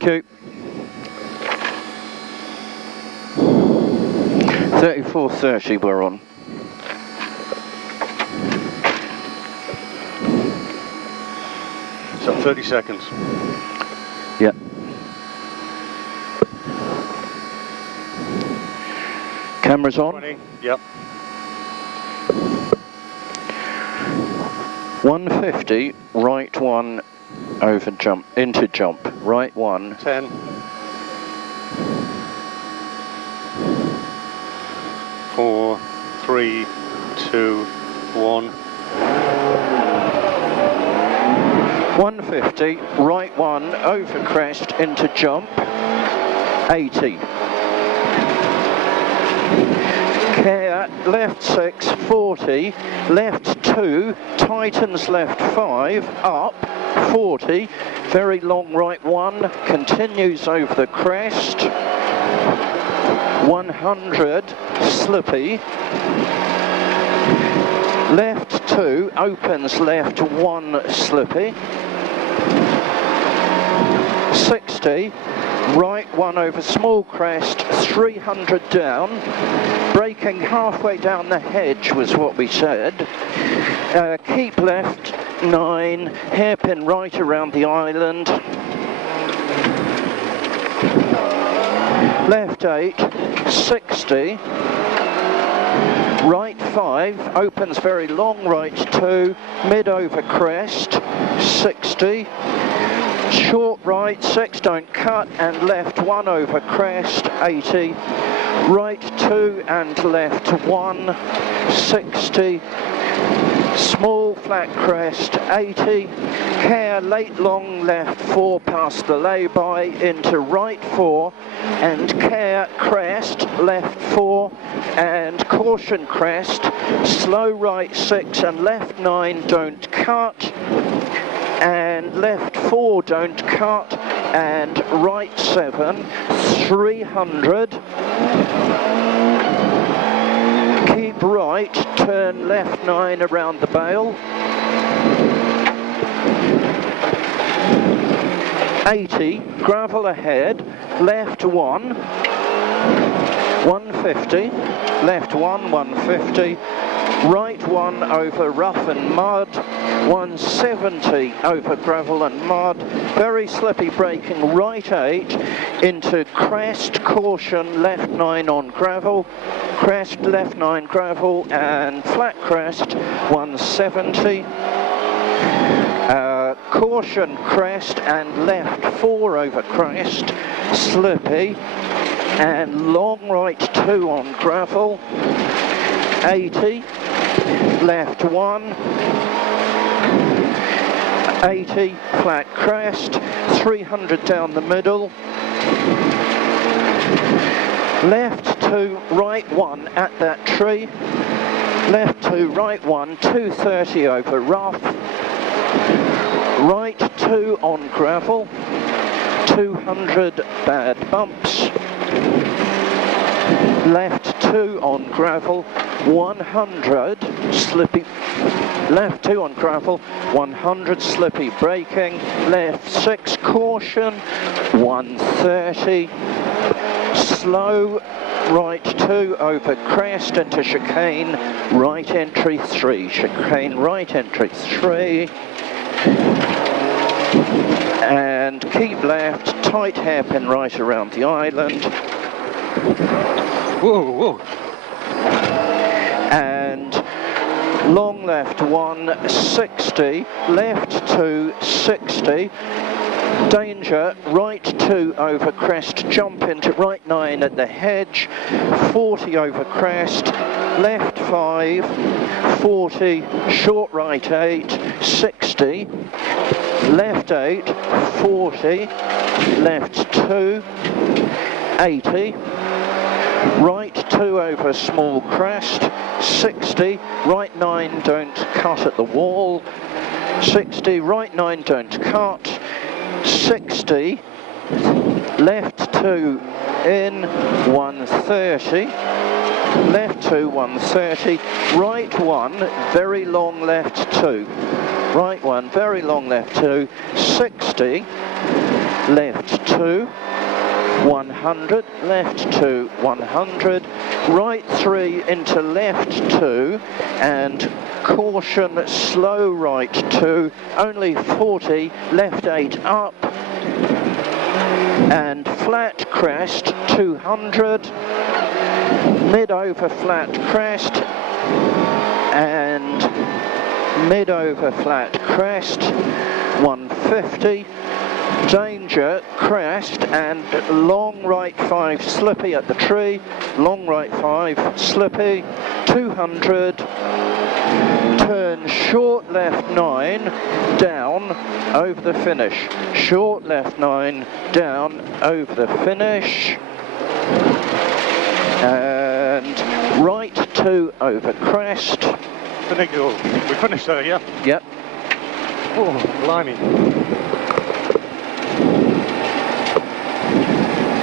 Thank you. 34.30 we're on. So 30 seconds. Yep. Cameras on. 20. Yep. 150, right one over jump, into jump, right one. 10. 4, 3, 2, 1. 150, right one over crest into jump, 80. Care, left 6, 40, left 2, tightens left 5, up, 40, very long right 1, continues over the crest, 100, slippy, left 2, opens left 1, slippy, 60, right 1 over small crest, 300 down, braking halfway down the hedge was what we said, keep left 9, hairpin right around the island, left 8, 60, right 5, opens very long right 2, mid over crest, 60, short right 6, don't cut, and left 1 over crest, 80, right 2 and left 1, 60, small flat crest, 80, care late long left 4 past the lay-by into right 4, and care crest left 4 and caution crest, slow right 6 and left 9, don't cut, and left 4 don't cut, and right 7, 300, keep right, turn left 9 around the bail, 80, gravel ahead, left 1, 150, left 1, 150, right 1 over rough and mud, 170 over gravel and mud, very slippy braking, right 8 into crest, caution, left 9 on gravel, crest, left 9 gravel, and flat crest, 170, caution, crest, and left 4 over crest, slippy, and long right 2 on gravel, 80, left 1, 80, flat crest, 300 down the middle, left 2, right 1 at that tree, left 2, right 1, 230 over rough, right 2 on gravel, 200 bad bumps, left 2 on gravel, 100 slippy, left 2 on gravel, 100 slippy braking, left 6 caution, 130, slow right 2 over crest into chicane, right entry 3, chicane right entry 3, and keep left, tight hairpin right around the island. Whoa, whoa. And long left 1, 60, left 2, 60, danger, right 2 over crest, jump into right 9 at the hedge, 40 over crest, left 5, 40, short right 8, 60, left 8, 40, left 2, 80, right 2 over small crest, 60, right 9 don't cut at the wall, 60, right 9 don't cut, 60, left 2 in, 130, left 2, 130, right 1, very long left 2, right 1, very long left 2, 60, left 2, 100, left 2, 100, right 3 into left 2, and caution, slow right 2, only 40, left 8 up, and flat crest 200, mid over flat crest, and mid over flat crest 150, danger crest, and long right 5 slippy at the tree, long right 5 slippy 200, turn short left 9 down over the finish, short left 9 down over the finish, and right 2 over crest. We finished there, yeah? Yep. Oh, blimey.